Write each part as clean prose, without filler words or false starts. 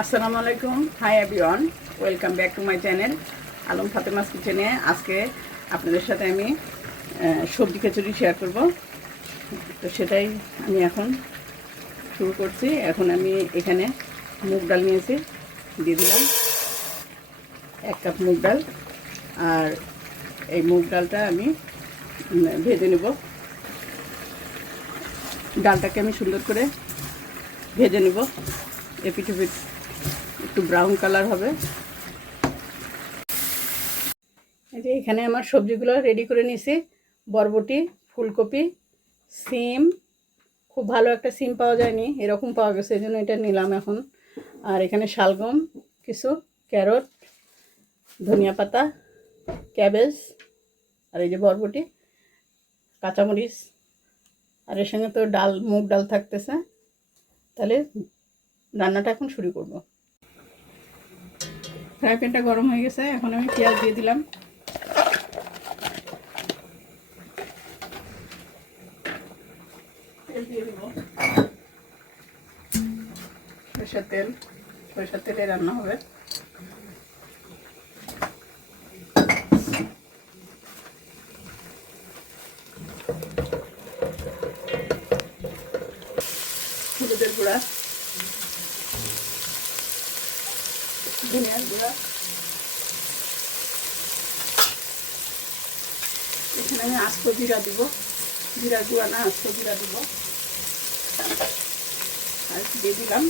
আসসালামু আলাইকুম, hi everyone, welcome back to my channel Alam Fatema's কিচেনে। আজকে আপনাদের সাথে আমি সবজি খিচুড়ি শেয়ার করব। তো সেটাই আমি এখন শুরু করছি। এখন আমি এখানে মুগ ডাল নিয়েছি, দিয়ে দিলাম 1 কাপ মুগ ডাল। আর এই মুগ ডালটা আমি ভেজে নেব। ডালটাকে আমি সুন্দর করে ভেজে নেব, এপিট ওপিট একটু ব্রাউন কালার হবে। এই যে এখানে আমার সবজিগুলো রেডি করে নিয়েছি। বরবটি, ফুলকপি, সিম, খুব ভালো একটা সিম পাওয়া যায়নি, এরকম পাওয়া গেছে, এই জন্য এটা নিলাম এখন। আর এখানে শালগম কিছু, ক্যারট, ধনিয়া পাতা, ক্যাবেজ, আর এই যে বরবটি, কাঁচামরিচ। আর এর সঙ্গে তো ডাল, মুগ ডাল থাকতেছে। তাহলে রান্নাটা এখন শুরু করব। ফ্রাই প্যানটা গরম হয়ে গেছে, এখন আমি পেঁয়াজ দিয়ে দিলাম। তেল দিয়ে দিব, সরষের তেল। সরষের তেলে রান্না হবে। হলুদের গুঁড়া, ধনিয়ার গুঁড়া, এখানে আমি আস্ত জিরা দিব, জিরা গুঁড়া না, আস্ত জিরা দিব। আর দিয়ে দিলাম।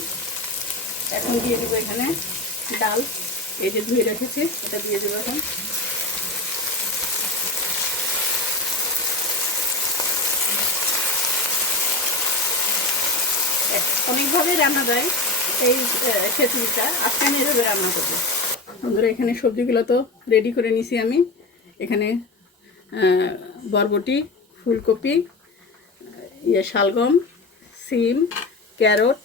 এখন দিয়ে দিব এখানে ডাল, এই যে ধুয়ে রেখেছি, এটা দিয়ে দেবো এখন। অনেকভাবে রান্না যায় এই খিচুড়িটা, আজকে আমি এভাবে রান্না করবো। বন্ধুরা, এখানে সবজিগুলো তো রেডি করে নিছি আমি। এখানে বরবটি, ফুলকপি, শালগম, সিম, ক্যারট,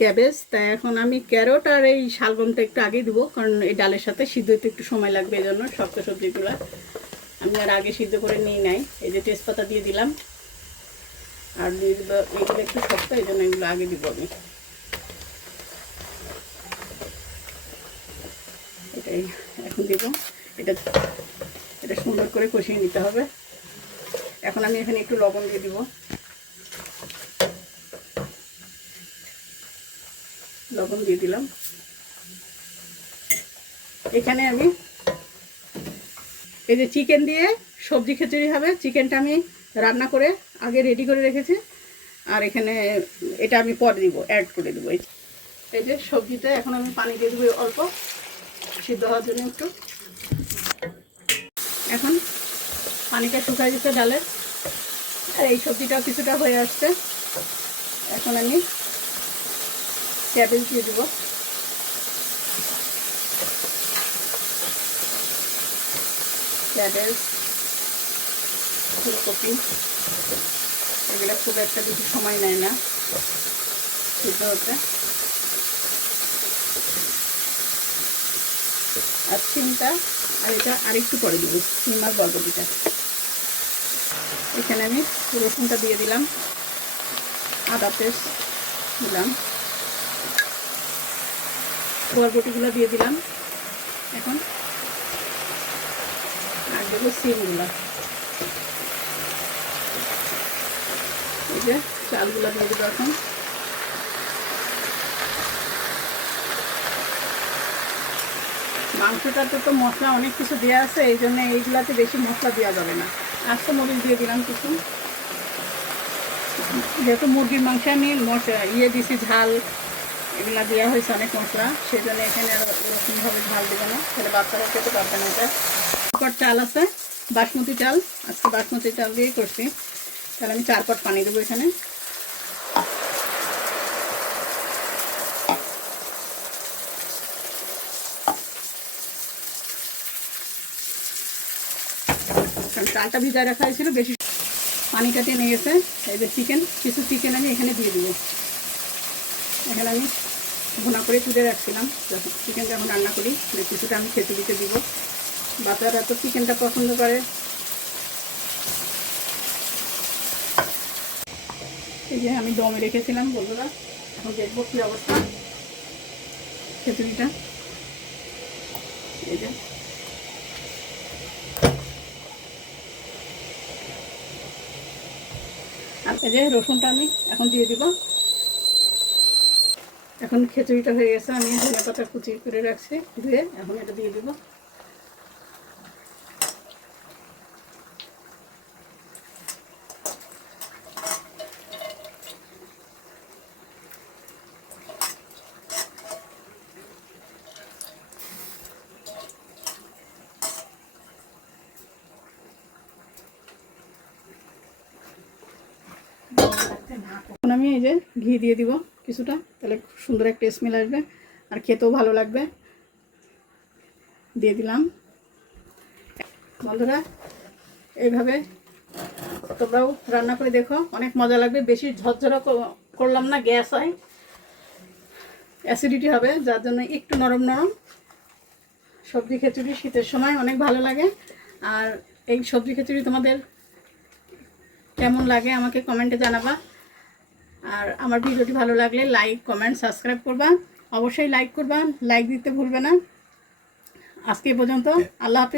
ক্যাবেজ। তাই এখন আমি ক্যারট আর এই শালগমটা একটু আগেই দেবো, কারণ এই ডালের সাথে সিদ্ধ হতে একটু সময় লাগবে, এই জন্য শক্ত সবজিগুলো আমি আর আগে সিদ্ধ করে নিই নাই। এই যে তেজপাতা দিয়ে দিলাম, আর দিয়ে দিব এগুলো একটু শক্ত, এই জন্য এগুলো আগে দিব আমি। এটাই এখন দিব। এটা এটা সুন্দর করে কষিয়ে নিতে হবে। এখন আমি এখানে একটু লবণ দিয়ে দিব, লবণ দিয়ে দিলাম। এখানে আমি এই যে চিকেন দিয়ে সবজি খিচুড়ি হবে, চিকেনটা আমি রান্না করে আগে রেডি করে রেখেছি। আর এখানে এটা আমি পরে দিব, অ্যাড করে দেবো। এই যে সবজিতে এখন আমি পানি দিয়ে দেবো অল্প, সিদ্ধ হওয়ার জন্য একটু। এখন পানিটা শুকাই দিতে ডালের, আর এই সবজিটাও কিছুটা হয়ে আসছে। এখন আমি ক্যাবেজ দিয়ে দেবো। ক্যাবেজ, ফুলকপি, এগুলো খুব একটা বেশি সময় নেয় না সিদ্ধ হতে। আর সিমটা, আর এটা আরেকটু পরে দিব, সিম আর বরবটিটা। এখানে আমি রসুনটা দিয়ে দিলাম, আদা পেস্ট দিলাম, বরবটিগুলো দিয়ে দিলাম। এখন আর দেবো সিমগুলো। এই যে চালগুলো দিয়ে দেবো এখন। মাংসটাতে তো মশলা অনেক কিছু দেওয়া আছে, এই জন্য এইগুলাতে বেশি মশলা দেওয়া যাবে না। আস্ত মরিচ দিয়ে দিলাম কিছু, যেহেতু মুরগির মাংসে আমি দিছি ঝাল, এগুলা দেওয়া হয়েছে অনেক মশলা, সেই জন্য এখানে ওরকমভাবে ঝাল দেবে না, তাহলে বাচ্চারা খেতে পারবে না। এটা পট চাল আছে, বাসমতি চাল, আজকে বাসমতি চাল দিয়েই করছি। তাহলে আমি 4 পট পানি দেবো এখানে। কারণ চালটা ভিজায় রাখা হয়েছিল, বেশি পানিটা টেনে গেছে। এই যে কিছু চিকেন আমি এখানে দিয়ে দেবো। এখানে আমি ভুনা করে তুলে রাখছিলাম, চিকেন যখন রান্না করি কিছুটা আমি খিচুড়িতে দিব। বাচ্চারা তো চিকেনটা পছন্দ করে। এই যে আমি দমে রেখেছিলাম বন্ধুরা, এখন দেখবো কী অবস্থা। খিচুড়িটা। এই যে আর এই যে রসুনটা আমি এখন দিয়ে দিব। এখন খিচুড়িটা হয়ে গেছে, আমি ধনে পাতা কুচি করে রাখছি ধুয়ে, এখন এটা দিয়ে দিব। এখন আমি এই যে ঘি দিয়ে দিব কিছুটা, তাহলে খুব সুন্দর একটা স্মেল আসবে আর খেতেও ভালো লাগবে। দিয়ে দিলাম। বন্ধুরা এইভাবে তোমরাও রান্না করে দেখো, অনেক মজা লাগবে। বেশি ঝরঝরা করলাম না, গ্যাস হয়, অ্যাসিডিটি হবে, যার জন্য একটু নরম নরম সবজি খিচুড়ি শীতের সময় অনেক ভালো লাগে। আর এই সবজি খিচুড়ি তোমাদের কেমন লাগে আমাকে কমেন্টে জানাবা। আর আমার ভিডিওটি ভালো লাগলে লাইক কমেন্ট সাবস্ক্রাইব করবা, অবশ্যই লাইক করবা, লাইক দিতে ভুলবে না। আজকে এই পর্যন্ত, আল্লাহ হাফেজ।